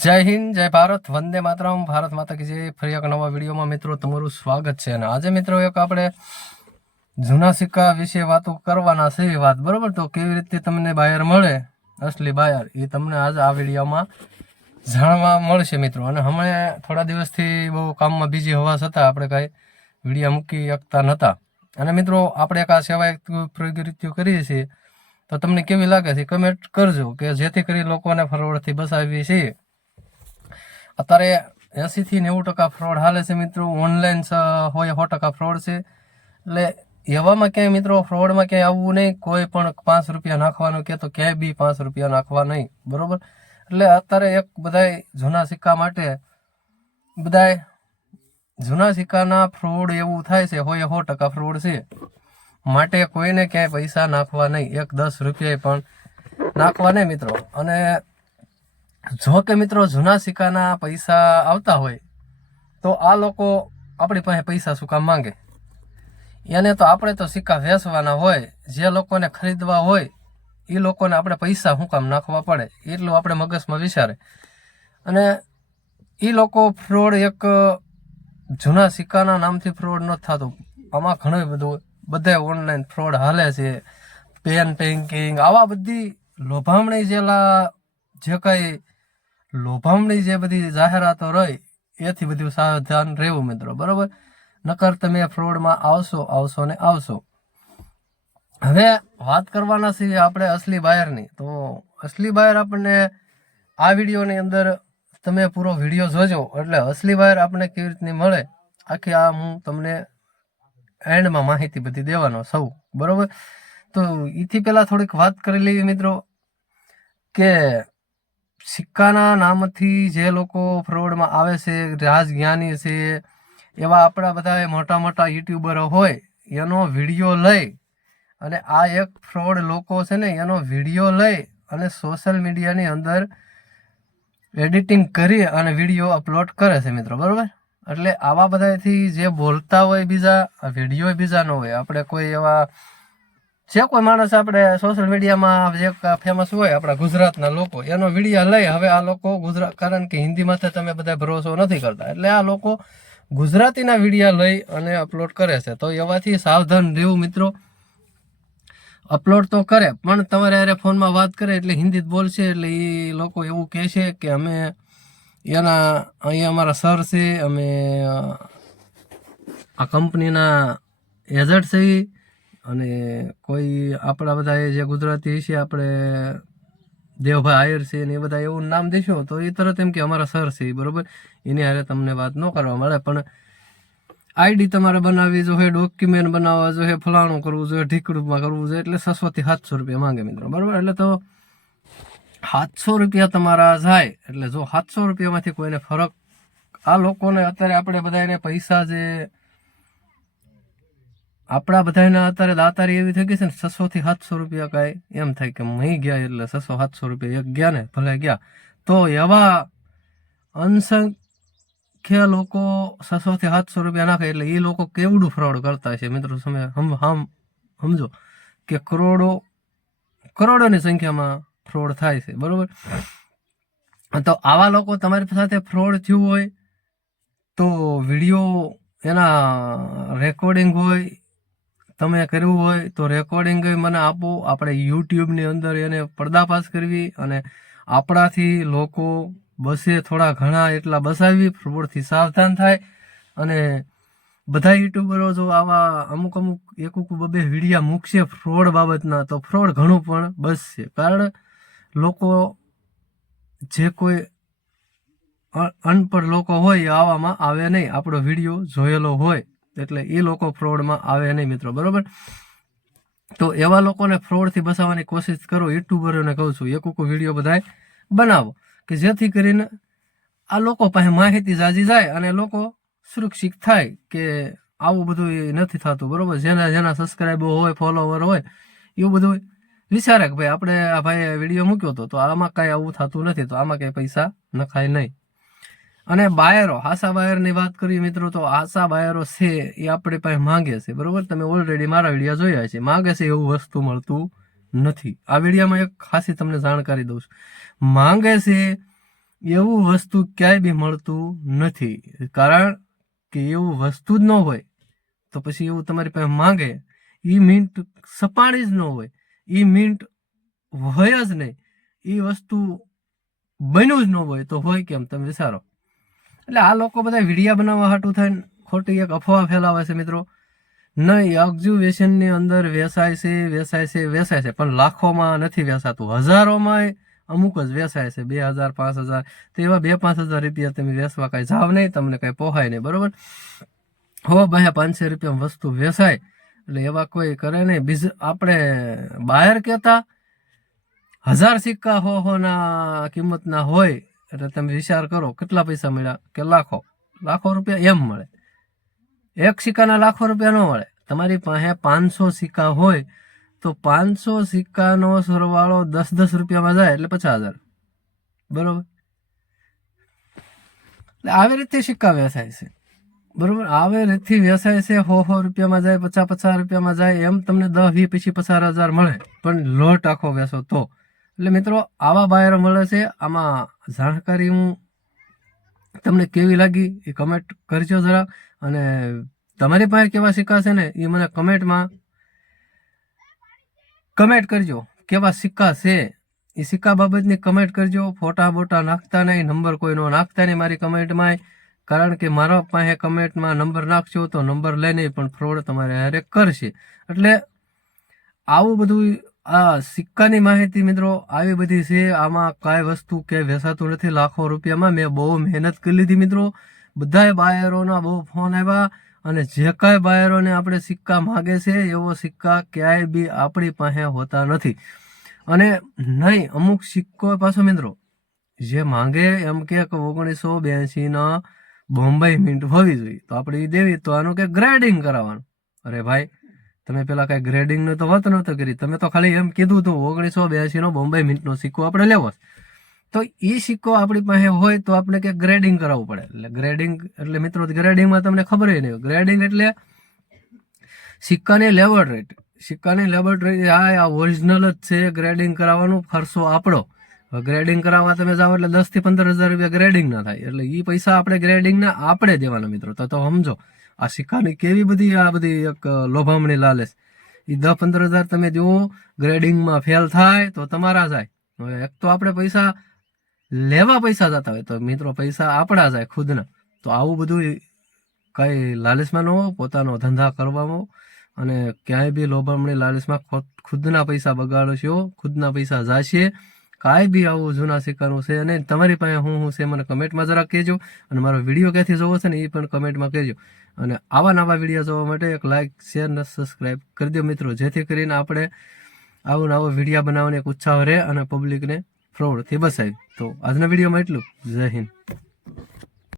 જય હિન્દ, જય ભારત, વંદે માતરમ, ભારત માતા કી જય। ફરી એક નવા વિડીયોમાં મિત્રો તમારું સ્વાગત છે। અને આજે મિત્રો એક આપણે જૂના સિક્કા વિશે વાતો કરવાના છે વાત, બરોબર? તો કેવી રીતે તમને બાયર મળે, અસલી બાયર, એ તમને આજે આ વિડીયોમાં જાણવા મળશે મિત્રો। અને હમણાં થોડા દિવસથી બહુ કામમાં બીજી હોવા છતાં આપણે કાંઈ વિડીયો મૂકી શકતા નહોતા। અને મિત્રો આપણે એક આ સેવા પ્રવૃત્તિઓ કરીએ છીએ, તો તમને કેવી લાગે છે કમેન્ટ કરજો, કે જેથી કરી લોકોને ફરવડથી બચાવી છીએ। અત્યારે 80 થી 90% ફ્રોડ હાલે છે મિત્રો। ઓનલાઈન હોય 100% ફ્રોડ છે। એટલે એવામાં ક્યાંય મિત્રો ફ્રોડમાં ક્યાંય આવવું નહીં। કોઈ પણ 5 રૂપિયા નાખવાનું કે તો ક્યાંય બી 5 રૂપિયા નાખવા નહીં, બરોબર? એટલે અત્યારે એક બધાય જૂના સિક્કા માટે બધાય જૂના સિક્કાના ફ્રોડ એવું થાય છે, હોય 100% ફ્રોડ છે માટે કોઈને ક્યાંય પૈસા નાખવા નહીં, 10 રૂપિયા પણ નાખવા નહીં મિત્રો। અને જો કે મિત્રો જૂના સિક્કાના પૈસા આવતા હોય તો આ લોકો આપણી પાસે પૈસા શું કામ માંગે? એને તો આપણે તો સિક્કા વેચવાના હોય, જે લોકોને ખરીદવા હોય એ લોકોને આપણે પૈસા શું કામ નાખવા પડે, એટલું આપણે મગજમાં વિચારે। અને એ લોકો ફ્રોડ એક જૂના સિક્કાના નામથી ફ્રોડ નથી થતું, આમાં ઘણું બધું બધે ઓનલાઈન ફ્રોડ હાલે છે। પેન બેન્કિંગ, આવા બધી લોભામણી જે કંઈ લોભામણી જે બધી જાહેરાતો રહી, એથી બધું સાવધાન રહેવું મિત્રો, બરોબર? નકર તમે ફ્રોડમાં આવશો ને આવશો। હવે વાત કરવાના છીએ આપણે અસલી બાયરની। તો અસલી બાયર આપણને આ વિડીયોની અંદર તમે પૂરો વિડીયો જોજો, એટલે અસલી બાયર આપણને કેવી રીતની મળે આખી આ હું તમને એન્ડમાં માહિતી બધી દેવાનો સૌ, બરોબર? તો એથી પહેલાં થોડીક વાત કરી લઈએ મિત્રો, કે સિક્કાના નામથી જે લોકો ફ્રોડમાં આવે છે, રાજજ્ઞાની છે, એવા આપણા બધા મોટા મોટા યુટ્યુબરો હોય, એનો વિડીયો લઈ અને આ એક ફ્રોડ લોકો છે ને, એનો વિડીયો લઈ અને સોશિયલ મીડિયાની અંદર એડિટિંગ કરી અને વિડીયો અપલોડ કરે છે મિત્રો, બરાબર? એટલે આવા બધાથી જે બોલતા હોય બીજા, વિડીયો બીજા ન હોય। આપણે કોઈ એવા જે કોઈ માણસ આપણે સોશિયલ મીડિયામાં જે ફેમસ હોય આપણા ગુજરાતના લોકો, એનો વિડીયો લઈ હવે આ લોકો ગુજરાત, કારણ કે હિન્દીમાં તમે બધા ભરોસો નથી કરતા, એટલે આ લોકો ગુજરાતીના વિડીયો લઈ અને અપલોડ કરે છે। તો એવાથી સાવધાન રહેવું મિત્રો। અપલોડ તો કરે પણ તમારે અરે ફોનમાં વાત કરે એટલે હિન્દી જ બોલશે, એટલે એ લોકો એવું કહે છે કે અમે એના અહીંયા અમારા સર છે, અમે આ કંપનીના એજન્ટ છે, અને કોઈ આપણા બધા જે ગુજરાતી છે, આપણે દેવભાઈ આયર છે ને એ બધા એવું નામ દેશો તો એ તરત એમ કે અમારા સર છે, બરોબર? એની હારે તમને વાત ન કરવા મળે, પણ આઈડી તમારે બનાવવી જોઈએ, ડોક્યુમેન્ટ બનાવવા જોઈએ, ફલાણું કરવું જોઈએ, ઢીકડુંમાં કરવું જોઈએ, એટલે 600 થી 700 રૂપિયા માંગે મિત્રો, બરોબર? એટલે તો 700 રૂપિયા તમારા જાય, એટલે જો 700 રૂપિયામાંથી કોઈને ફરક, આ લોકોને અત્યારે આપણે બધાને પૈસા જે આપણા બધાના અત્યારે દાતારી એવી થઈ ગઈ છે ને, 600 થી 700 રૂપિયા કાંઈ એમ થાય કે મહી ગયા એટલે 600-700 રૂપિયા એક ગયા ને ભલે ગયા। તો એવા અસંખ્ય લોકો 600 થી 700 રૂપિયા નાખે, એટલે એ લોકો કેવડું ફ્રોડ કરતા છે મિત્રો, તમે સમજો કે કરોડોની સંખ્યામાં ફ્રોડ થાય છે, બરોબર? તો આવા લોકો તમારી સાથે ફ્રોડ થયું હોય તો વિડીયો એના રેકોર્ડિંગ હોય, તમે કર્યું હોય તો રેકોર્ડિંગ મને આપો, આપણે યુટ્યુબની અંદર એને પર્દાફાશ કરવી અને આપણાથી લોકો બસે થોડા ઘણા એટલા બસાવી, ફ્રોડથી સાવધાન થાય। અને બધા યુટ્યુબરો જો આવા અમુક એક બે વિડીયા મૂકશે ફ્રોડ બાબતના, તો ફ્રોડ ઘણું પણ બસશે, કારણ લોકો જે કોઈ અનપઢ લોકો હોય એ આવામાં આવે નહીં, આપણો વિડીયો જોયેલો હોય એટલે એ લોકો ફ્રોડમાં આવે નહીં મિત્રો, બરોબર? તો એવા લોકોને ફ્રોડથી બચાવવાની કોશિશ કરો। યુટ્યુબરોને કહું છું, એક વિડીયો બધાય બનાવો કે જેથી કરીને આ લોકો પાસે માહિતી જાજી જાય અને લોકો સુરક્ષિત થાય કે આવું બધું નથી થતું, બરોબર? જેના સબસ્ક્રાઈબર હોય, ફોલોવર હોય, એવું બધું વિચારે કે ભાઈ આપણે આ ભાઈ વિડીયો મૂક્યો હતો તો આમાં કાંઈ આવું થતું નથી, તો આમાં કાંઈ પૈસા નખાય નહીં। અને બાયરો, હાસા બાયરની વાત કરીએ મિત્રો, તો હાસા બાયરો છે એ આપણી પાસે માંગે છે, બરોબર? તમે ઓલરેડી મારા વિડીયો જોયા છે, માંગે છે એવું વસ્તુ મળતું નથી। આ વિડીયોમાં એક ખાસી તમને જાણકારી દઉં છું, માંગે છે એવું વસ્તુ ક્યાંય બી મળતું નથી. કારણ કે એવું વસ્તુ જ ન હોય તો પછી એવું તમારી પાસે માંગે એ મિન્ટ સપાણી જ ન હોય, એ મિન્ટ હોય જ નહીં, એ વસ્તુ બન્યું જ ન હોય તો હોય કેમ, તમે વિચારો. એટલે આ લોકો બધા વિડીયા બનાવવા હાટું થઈને ખોટી એક અફવા ફેલાવે છે મિત્રો. નહીં, એક્ઝિબિશનની અંદર વેચાય છે પણ લાખોમાં નથી વેચાતું, હજારોમાં અમુક જ વેચાય છે, 2000 5000. તો એવા 2-5 હજાર રૂપિયા તમે વેચવા કાંઈ જાવ નહીં, તમને કાંઈ પોહાય નહીં, બરોબર. 500 રૂપિયામાં વસ્તુ વેચાય એટલે એવા કોઈ કરે નહીં. આપણે બહાર કહેતા 1000 સિક્કા ના કિંમતના હોય એટલે તમે વિચાર કરો કેટલા પૈસા મળ્યા, કે લાખો રૂપિયા એમ મળે. એક સિક્કાના લાખો રૂપિયા ન મળે. તમારી પાસે 500 સિક્કા હોય તો 500 સિક્કાનો સરવાળો 10-10 રૂપિયામાં જાય એટલે 50,000, બરોબર. એટલે આવી રીતે સિક્કા વેચાય છે, બરોબર. આવી રીતથી વેચાય છે. 100 રૂપિયામાં જાય, 50 રૂપિયામાં જાય, એમ તમને 10-20 પછી 50,000 મળે, પણ લોટ આખો વેચો તો. એટલે મિત્રો આવા બાયર મળે છે. આમાં જાણકારી હું તમને કેવી લાગી એ કમેન્ટ કરજો જરા, અને તમારી પાસે કેવા સિક્કા છે ને એ મને કમેન્ટ કરજો. કેવા સિક્કા છે એ સિક્કા બાબતની કમેન્ટ કરજો. ફોટા બોટા નાખતા નહીં, નંબર કોઈનો નાખતા નહીં મારી કમેન્ટમાં, કારણ કે મારા પાસે કમેન્ટમાં નંબર નાખશો તો નંબર લઈને પણ ફ્રોડ તમારે હારે કરશે. એટલે આવું બધું આ સિક્કાની માહિતી મિત્રો આવી બધી છે. આમાં કાંઈ વસ્તુ કે વેચાતું નથી લાખો રૂપિયામાં. મેં બહુ મહેનત કરી લીધી મિત્રો. બધાય બાયરોના બહુ ફોન આવ્યા, અને જે કાંઈ બાયરોને આપણે સિક્કા માગે છે એવો સિક્કા ક્યાંય બી આપણી પાસે હોતા નથી. અને નહીં, અમુક સિક્કો પાછો મિત્રો જે માંગે એમ કે 1982ના બોમ્બે મિન્ટ હોવી જોઈએ તો આપણે એ દેવી, તો આનું કે ગ્રેડિંગ કરાવવાનું. અરે ભાઈ, તમે પેલા કઈ ગ્રેડિંગનું તો વાત નહોતો કરી, તમે તો ખાલી એમ કીધું હતું 1982નો બોમ્બે મિન્ટનો સિક્કો આપણે લેવો. તો એ સિક્કો આપણી પાસે હોય તો આપણે કે ગ્રેડિંગ કરાવવું પડે. એટલે ગ્રેડિંગ એટલે મિત્રો ગ્રેડિંગમાં તમને ખબર નહીં. ગ્રેડિંગ એટલે સિક્કાની લેબોરેટરી. સિક્કાની લેબોરેટરી આ ઓરિજિનલ જ છે. ગ્રેડિંગ કરાવવાનું ખર્ચો આપણો. ગ્રેડિંગ કરાવવા તમે જાઓ એટલે 10-15 હજાર રૂપિયા ગ્રેડિંગ ના થાય, એટલે એ પૈસા આપણે ગ્રેડિંગના આપણે દેવાના મિત્રો. તો સમજો આ સિક્કાની કેવી બધી આ બધી એક લોભામણી લાલચ. એ 10-15 હજાર તમે જુઓ ગ્રેડિંગમાં ફેલ થાય તો તમારા જાય. હવે એક તો આપણે પૈસા જતા હોય તો મિત્રો પૈસા આપણા જાય ખુદના. તો આવું બધું કઈ લાલચમાં ન હો, પોતાનો ધંધા કરવામાં અને ક્યાંય બી લોભામણી લાલચમાં ખુદના પૈસા બગાડશો, ખુદના પૈસા જશે. કાંઈ બી આવું જૂના સિક્કાનું છે અને તમારી પાસે હું છે મને કમેન્ટમાં જરા કહેજો, અને મારો વિડીયો ક્યાંથી જોવો છે ને એ પણ કમેન્ટમાં કહેજો. અને આવા નવા વિડીયો જોવા માટે એક લાઇક, શેર અને સબસ્ક્રાઈબ કરી દો મિત્રો, જેથી કરીને આપણે આવું નવો વિડીયો બનાવવાનો એક ઉત્સાહ રહે અને પબ્લિકને ફ્રોડથી બચાવી. તો આજના વિડીયોમાં એટલું. જય હિન્દ.